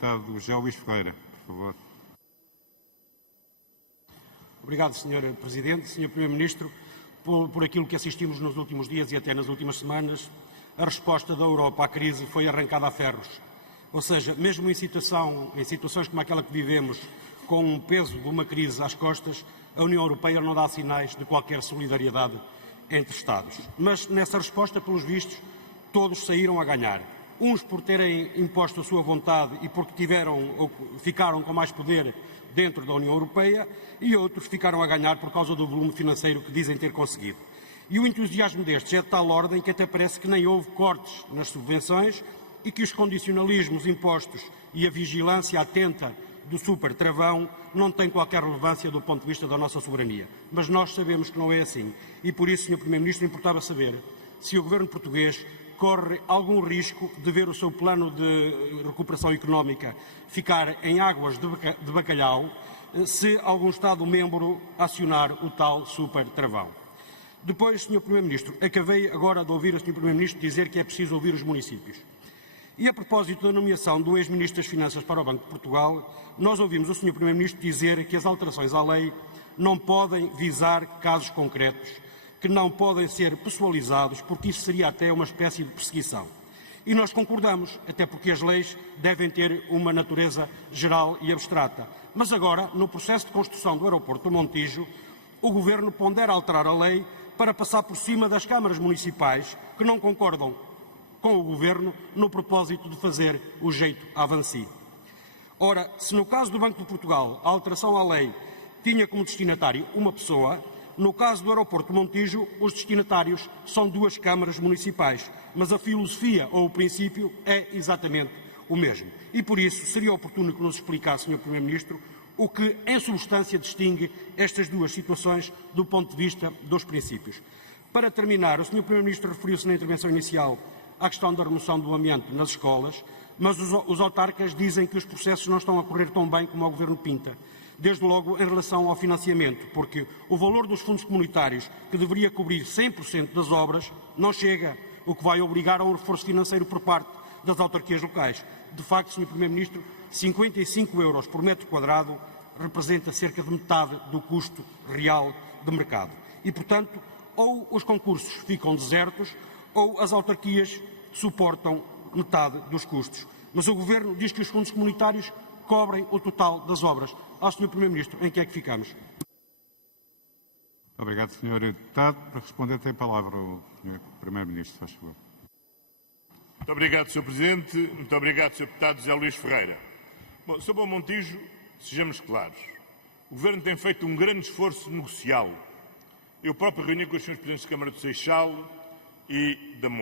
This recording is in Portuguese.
Deputado José Luís Ferreira, por favor. Obrigado, Sr. Presidente. Sr. Primeiro-Ministro, por aquilo que assistimos nos últimos dias e até nas últimas semanas, a resposta da Europa à crise foi arrancada a ferros. Ou seja, mesmo em situações como aquela que vivemos, com o peso de uma crise às costas, a União Europeia não dá sinais de qualquer solidariedade entre Estados. Mas nessa resposta, pelos vistos, todos saíram a ganhar. Uns por terem imposto a sua vontade e porque ficaram com mais poder dentro da União Europeia, e outros ficaram a ganhar por causa do volume financeiro que dizem ter conseguido. E o entusiasmo destes é de tal ordem que até parece que nem houve cortes nas subvenções e que os condicionalismos impostos e a vigilância atenta do super travão não têm qualquer relevância do ponto de vista da nossa soberania. Mas nós sabemos que não é assim. E por isso, Sr. Primeiro-Ministro, importava saber se o Governo português corre algum risco de ver o seu plano de recuperação económica ficar em águas de bacalhau se algum Estado-membro acionar o tal super travão. Depois, Sr. Primeiro-Ministro, acabei agora de ouvir o Sr. Primeiro-Ministro dizer que é preciso ouvir os municípios. E a propósito da nomeação do ex-Ministro das Finanças para o Banco de Portugal, nós ouvimos o Sr. Primeiro-Ministro dizer que as alterações à lei não podem visar casos concretos, que não podem ser pessoalizados, porque isso seria até uma espécie de perseguição. E nós concordamos, até porque as leis devem ter uma natureza geral e abstrata. Mas agora, no processo de construção do aeroporto do Montijo, o Governo pondera alterar a lei para passar por cima das câmaras municipais que não concordam com o Governo no propósito de fazer o jeito avanci. Ora, se no caso do Banco de Portugal a alteração à lei tinha como destinatário uma pessoa, no caso do aeroporto de Montijo, os destinatários são duas câmaras municipais, mas a filosofia ou o princípio é exatamente o mesmo. E por isso seria oportuno que nos explicasse, Sr. Primeiro-Ministro, o que, em substância, distingue estas duas situações do ponto de vista dos princípios. Para terminar, o Sr. Primeiro-Ministro referiu-se na intervenção inicial à questão da remoção do amianto nas escolas, mas os autarcas dizem que os processos não estão a correr tão bem como o Governo pinta. Desde logo em relação ao financiamento, porque o valor dos fundos comunitários, que deveria cobrir 100% das obras, não chega, o que vai obrigar a um reforço financeiro por parte das autarquias locais. De facto, Sr. Primeiro-Ministro, 55 euros por metro quadrado representa cerca de metade do custo real de mercado. E, portanto, ou os concursos ficam desertos, ou as autarquias suportam metade dos custos. Mas o Governo diz que os fundos comunitários cobrem o total das obras. Ao Sr. Primeiro-Ministro, em que é que ficamos? Obrigado, Sr. Deputado. Para responder tem a palavra o Sr. Primeiro-Ministro, faz favor. Muito obrigado, Sr. Presidente. Muito obrigado, Sr. Deputado José Luís Ferreira. Bom, sobre o Montijo, sejamos claros. O Governo tem feito um grande esforço negocial. Eu próprio reuni com os Srs. Presidentes de Câmara do Seixal e da Moura.